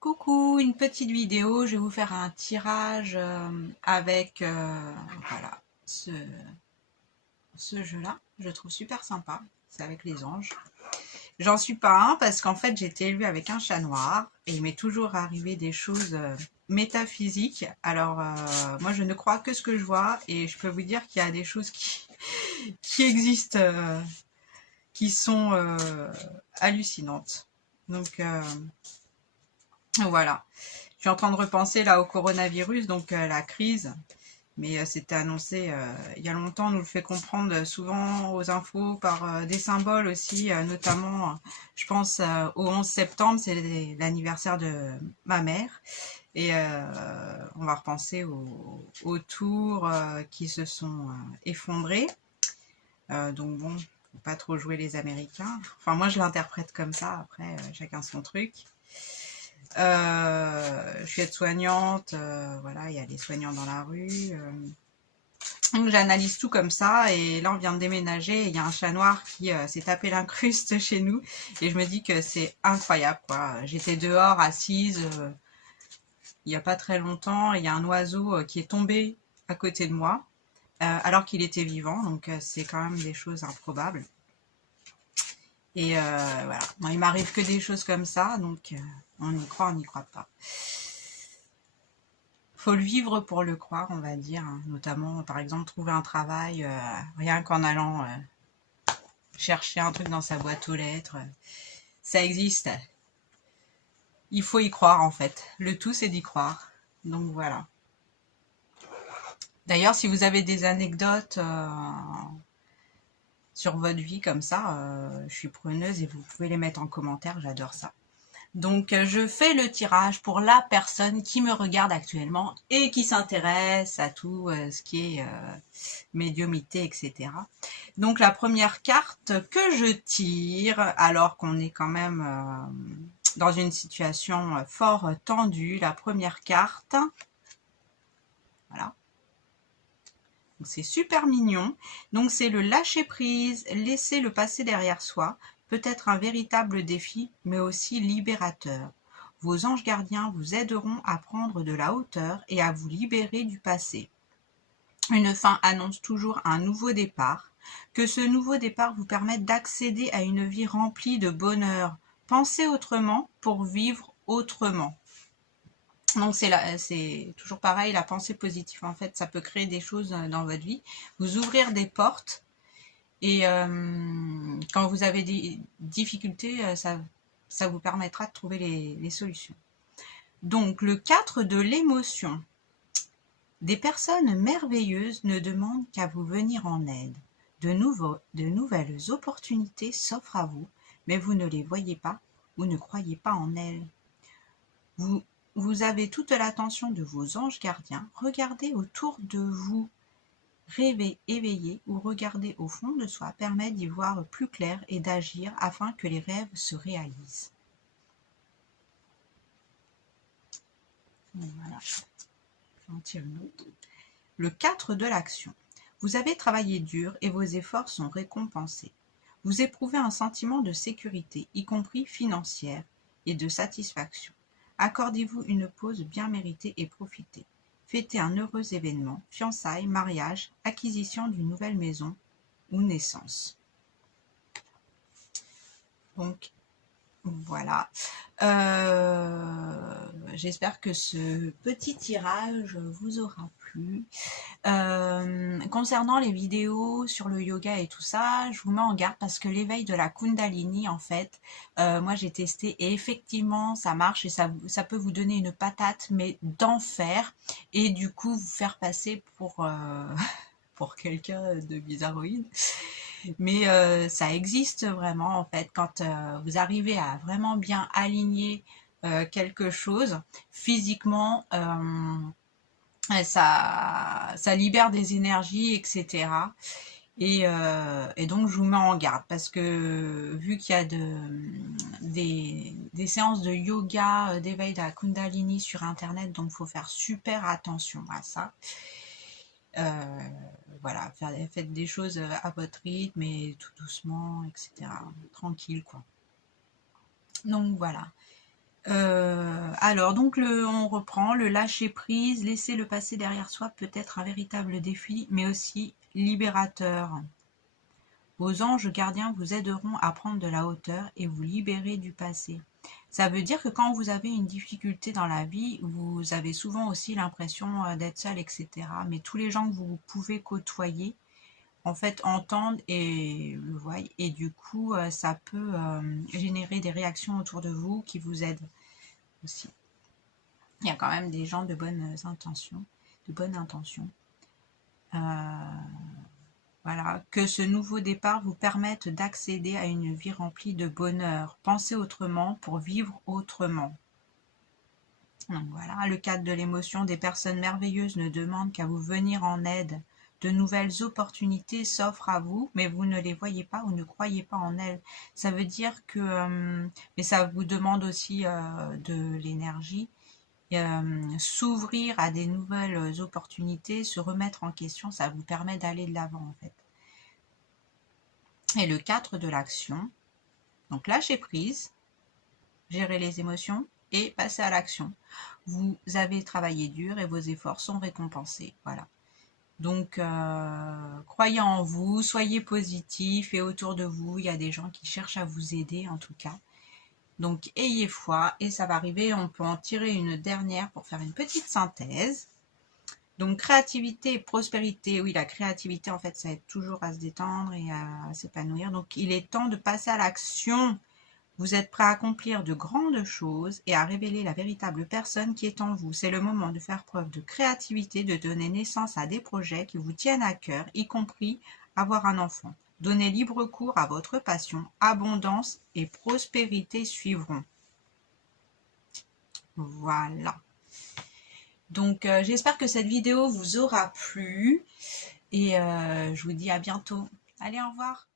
Coucou, une petite vidéo, je vais vous faire un tirage avec voilà, ce jeu-là. Je le trouve super sympa, c'est avec les anges. J'en suis pas un parce qu'en fait j'ai été élevée avec un chat noir et il m'est toujours arrivé des choses métaphysiques. Alors moi je ne crois que ce que je vois et je peux vous dire qu'il y a des choses qui existent, qui sont hallucinantes. Donc voilà. Je suis en train de repenser là au coronavirus, donc la crise, mais c'était annoncé il y a longtemps. On nous le fait comprendre souvent aux infos par des symboles aussi, notamment, je pense au 11 septembre, c'est l'anniversaire de ma mère, et on va repenser aux tours qui se sont effondrés. Donc bon, faut pas trop jouer les Américains. Enfin, moi je l'interprète comme ça. Après, chacun son truc. Je suis aide-soignante, voilà, il y a des soignants dans la rue. Donc j'analyse tout comme ça, et là on vient de déménager, et il y a un chat noir qui s'est tapé l'incruste chez nous, et je me dis que c'est incroyable, quoi. J'étais dehors assise il n'y a pas très longtemps, et il y a un oiseau qui est tombé à côté de moi, alors qu'il était vivant, donc c'est quand même des choses improbables. Et voilà, moi il m'arrive que des choses comme ça, donc on y croit, on n'y croit pas. Faut le vivre pour le croire, on va dire, hein. Notamment, par exemple, trouver un travail rien qu'en allant chercher un truc dans sa boîte aux lettres. Ça existe. Il faut y croire, en fait. Le tout, c'est d'y croire. Donc voilà. D'ailleurs, si vous avez des anecdotes sur votre vie comme ça, je suis preneuse et vous pouvez les mettre en commentaire. J'adore ça. Donc, je fais le tirage pour la personne qui me regarde actuellement et qui s'intéresse à tout ce qui est médiumnité, etc. Donc, la première carte que je tire, alors qu'on est quand même dans une situation fort tendue, la première carte, voilà. C'est super mignon. Donc, c'est le lâcher prise, laisser le passé derrière soi, peut être un véritable défi, mais aussi libérateur. Vos anges gardiens vous aideront à prendre de la hauteur et à vous libérer du passé. Une fin annonce toujours un nouveau départ. Que ce nouveau départ vous permette d'accéder à une vie remplie de bonheur. Pensez autrement pour vivre autrement. Donc c'est toujours pareil, la pensée positive, en fait, ça peut créer des choses dans votre vie, vous ouvrir des portes, et quand vous avez des difficultés, ça vous permettra de trouver les solutions. Donc le 4 de l'émotion. Des personnes merveilleuses ne demandent qu'à vous venir en aide. De nouvelles opportunités s'offrent à vous, mais vous ne les voyez pas ou ne croyez pas en elles. Vous avez toute l'attention de vos anges gardiens. Regardez autour de vous. Rêver éveillé ou regarder au fond de soi permet d'y voir plus clair et d'agir afin que les rêves se réalisent. Voilà, j'en tire une autre. Le 4 de l'action. Vous avez travaillé dur et vos efforts sont récompensés. Vous éprouvez un sentiment de sécurité, y compris financière, et de satisfaction. Accordez-vous une pause bien méritée et profitez. Fêtez un heureux événement, fiançailles, mariage, acquisition d'une nouvelle maison ou naissance. Donc voilà. J'espère que ce petit tirage vous aura plu. Concernant les vidéos sur le yoga et tout ça, je vous mets en garde parce que l'éveil de la Kundalini, en fait, moi j'ai testé et effectivement ça marche, et ça peut vous donner une patate, mais d'enfer, et du coup vous faire passer pour, pour quelqu'un de bizarroïde. Mais ça existe vraiment, en fait, quand vous arrivez à vraiment bien aligner quelque chose physiquement, ça libère des énergies, etc. Et donc je vous mets en garde parce que vu qu'il y a des séances de yoga, d'éveil de la Kundalini sur internet, donc il faut faire super attention à ça. Voilà, faites des choses à votre rythme et tout doucement, etc. Tranquille, quoi. Donc voilà. Alors, donc, on reprend le lâcher prise, laisser le passé derrière soi peut être un véritable défi, mais aussi libérateur. Vos anges gardiens vous aideront à prendre de la hauteur et vous libérer du passé. Ça veut dire que quand vous avez une difficulté dans la vie, vous avez souvent aussi l'impression d'être seul, etc. Mais tous les gens que vous pouvez côtoyer, en fait, entendent et le voient. Et du coup, ça peut générer des réactions autour de vous qui vous aident aussi. Il y a quand même des gens de bonnes intentions, de bonnes intentions. Voilà, que ce nouveau départ vous permette d'accéder à une vie remplie de bonheur. Pensez autrement pour vivre autrement. Donc voilà, le cadre de l'émotion, des personnes merveilleuses ne demandent qu'à vous venir en aide. De nouvelles opportunités s'offrent à vous, mais vous ne les voyez pas ou ne croyez pas en elles. Ça veut dire que, mais ça vous demande aussi de l'énergie, s'ouvrir à des nouvelles opportunités, se remettre en question, ça vous permet d'aller de l'avant en fait. Et le 4 de l'action, donc lâcher prise, gérer les émotions et passer à l'action. Vous avez travaillé dur et vos efforts sont récompensés. Voilà. Donc, croyez en vous, soyez positif et autour de vous, il y a des gens qui cherchent à vous aider en tout cas. Donc, ayez foi et ça va arriver. On peut en tirer une dernière pour faire une petite synthèse. Donc, créativité et prospérité. Oui, la créativité, en fait, ça aide toujours à se détendre et à s'épanouir. Donc, il est temps de passer à l'action. Vous êtes prêt à accomplir de grandes choses et à révéler la véritable personne qui est en vous. C'est le moment de faire preuve de créativité, de donner naissance à des projets qui vous tiennent à cœur, y compris avoir un enfant. Donnez libre cours à votre passion. Abondance et prospérité suivront. Voilà. Donc, j'espère que cette vidéo vous aura plu et je vous dis à bientôt. Allez, au revoir.